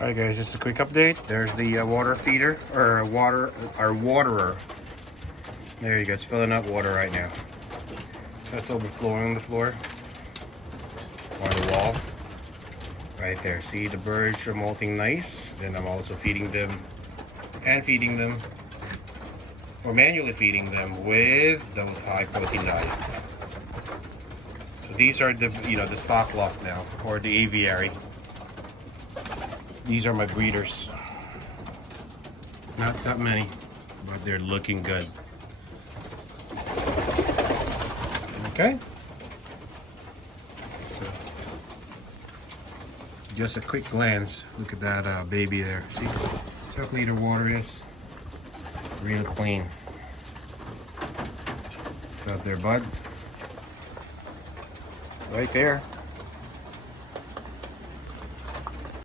Alright guys, just a quick update. There's the water feeder, or waterer. There you go, it's filling up water right now. So it's overflowing on the floor, on the wall. Right there, see the birds are molting nice. Then I'm also feeding them, or manually feeding them with those high protein diets. So these are the, the stock lot now, or the aviary. These are my breeders. Not that many, but they're looking good. Okay. So, just a quick glance. Look at that baby there. See how clean the water is? Real clean. What's up there, bud? Right there.